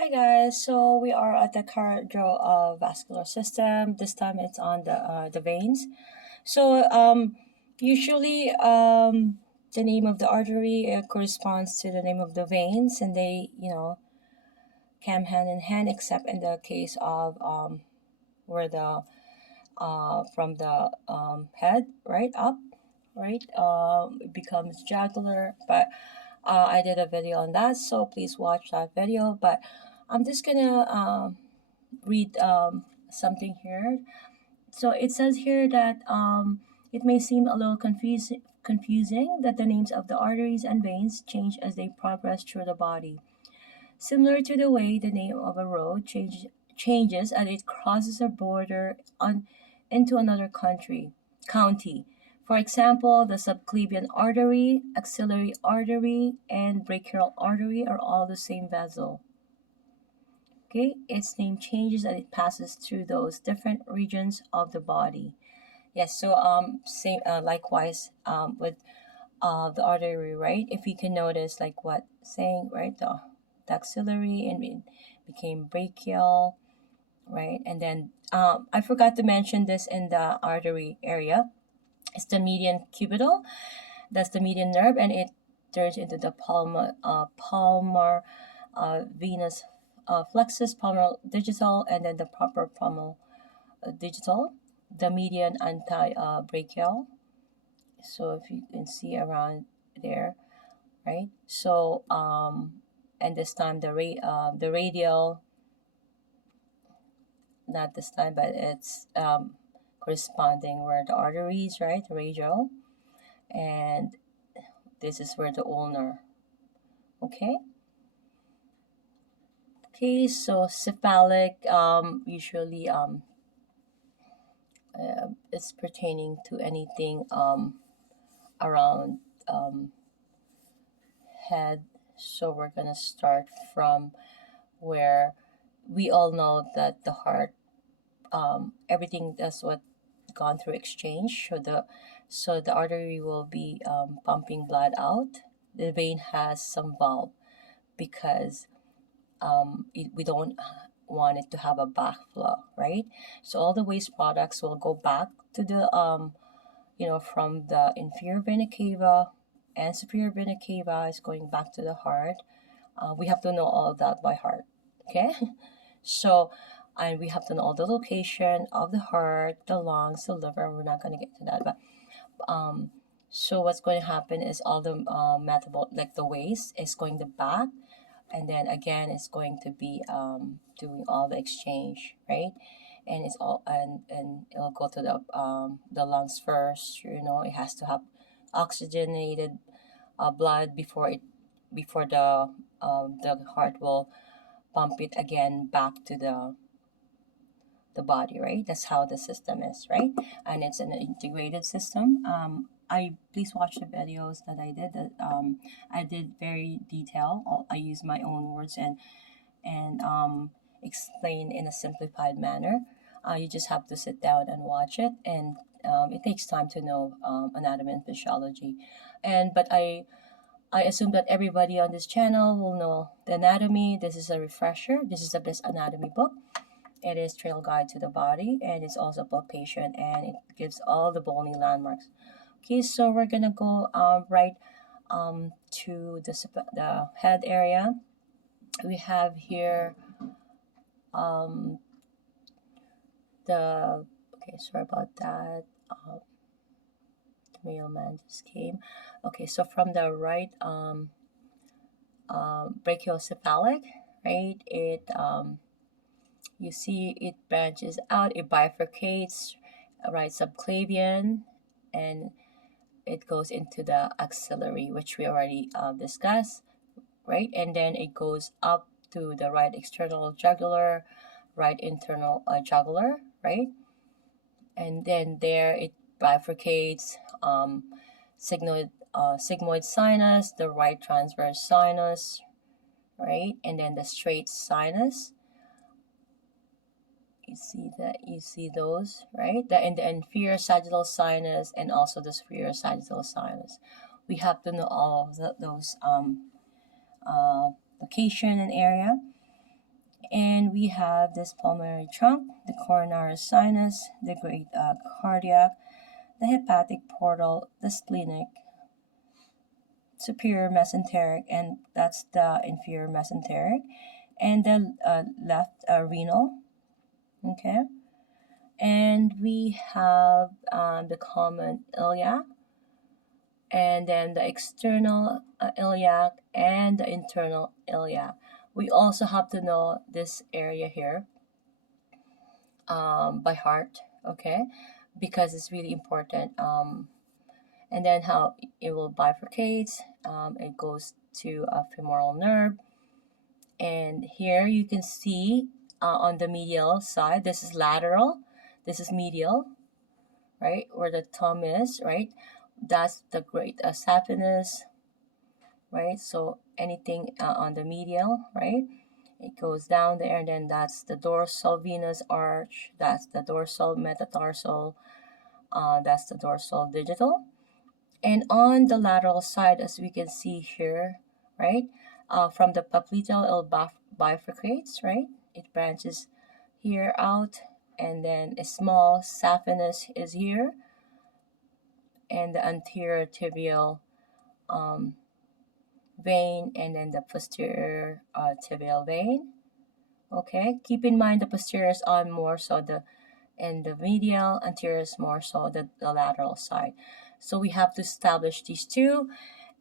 Hi guys, so we are at the cardiovascular system. This time it's on the veins. So usually the name of the artery corresponds to the name of the veins, and they come hand in hand, except in the case of where the from the head right up, right, it becomes jugular, but I did a video on that, so please watch that video. But I'm just gonna read something here. So it says here that it may seem a little confusing that the names of the arteries and veins change as they progress through the body. Similar to the way the name of a road changes as it crosses a border into another county. For example, the subclavian artery, axillary artery, and brachial artery are all the same vessel. Okay, its name changes as it passes through those different regions of the body. Yes, so same likewise with the artery, right? If you can notice, like what saying, right, the axillary and it became brachial, right? And then I forgot to mention this in the artery area. It's the median cubital. That's the median nerve, and it turns into the palmar venous flexus, palmar digital, and then the proper palmar digital, the median anti-brachial. So if you can see around there, right? So and this time the radial, not this time, but it's corresponding where the arteries, right? Radial, and this is where the ulnar. Okay. Okay, so cephalic usually it's pertaining to anything around head. So we're gonna start from where we all know that the heart, everything that's what gone through exchange. So the artery will be pumping blood out. The vein has some valve because we don't want it to have a backflow, right? So all the waste products will go back to the from the inferior vena cava and superior vena cava is going back to the heart. We have to know all of that by heart, okay? So, and we have to know all the location of the heart, the lungs, the liver. We're not going to get to that, but so what's going to happen is all the metabolic, like the waste, is going to back, and then again it's going to be doing all the exchange, right? And it's all and it'll go to the lungs first. It has to have oxygenated blood before the heart will pump it again back to the body, right? That's how the system is, right? And it's an integrated system. I please watch the videos that I did. I did very detailed. I use my own words and explain in a simplified manner. You just have to sit down and watch it, and it takes time to know anatomy and physiology. But I assume that everybody on this channel will know the anatomy. This is a refresher. This is the best anatomy book. It is Trail Guide to the Body, and it's also Palpation, and it gives all the bony landmarks. Okay, so we're gonna go right to the head area. We have here the okay. Sorry about that. The mailman just came. Okay, so from the right brachiocephalic, right? It you see it branches out, it bifurcates, right, subclavian, and it goes into the axillary, which we already discussed, right? And then it goes up to the right external jugular, right internal jugular, right? And then there it bifurcates, sigmoid sinus, the right transverse sinus, right? And then the straight sinus. You see those, right? In the inferior sagittal sinus and also the superior sagittal sinus. We have to know all of those location and area. And we have this pulmonary trunk, the coronary sinus, the great cardiac, the hepatic portal, the splenic, superior mesenteric, and that's the inferior mesenteric, and the left renal. Okay, and we have the common iliac, and then the external iliac and the internal iliac. We also have to know this area here by heart, okay, because it's really important. And then how it will bifurcate. It goes to a femoral nerve, and here you can see on the medial side, this is lateral, this is medial, right, where the thumb is, right? That's the great saphenous, right? So anything on the medial, right? It goes down there, and then that's the dorsal venous arch, that's the dorsal metatarsal, that's the dorsal digital. And on the lateral side, as we can see here, right, from the popliteal, it bifurcates, right? It branches here out, and then a small saphenous is here, and the anterior tibial vein, and then the posterior tibial vein. Okay, keep in mind the posterior is on more so and the medial, anterior is more so the lateral side. So we have to establish these two,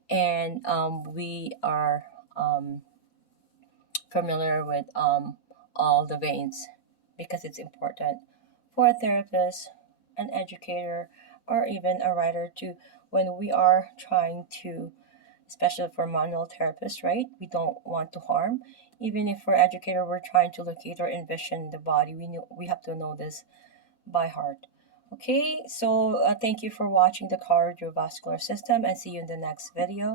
and we are familiar with all the veins because it's important for a therapist, an educator, or even a writer to, when we are trying to, especially for manual therapists, right? We don't want to harm. Even if we're educator, we're trying to locate or envision the body. We have to know this by heart. Okay, so thank you for watching the cardiovascular system, and see you in the next video.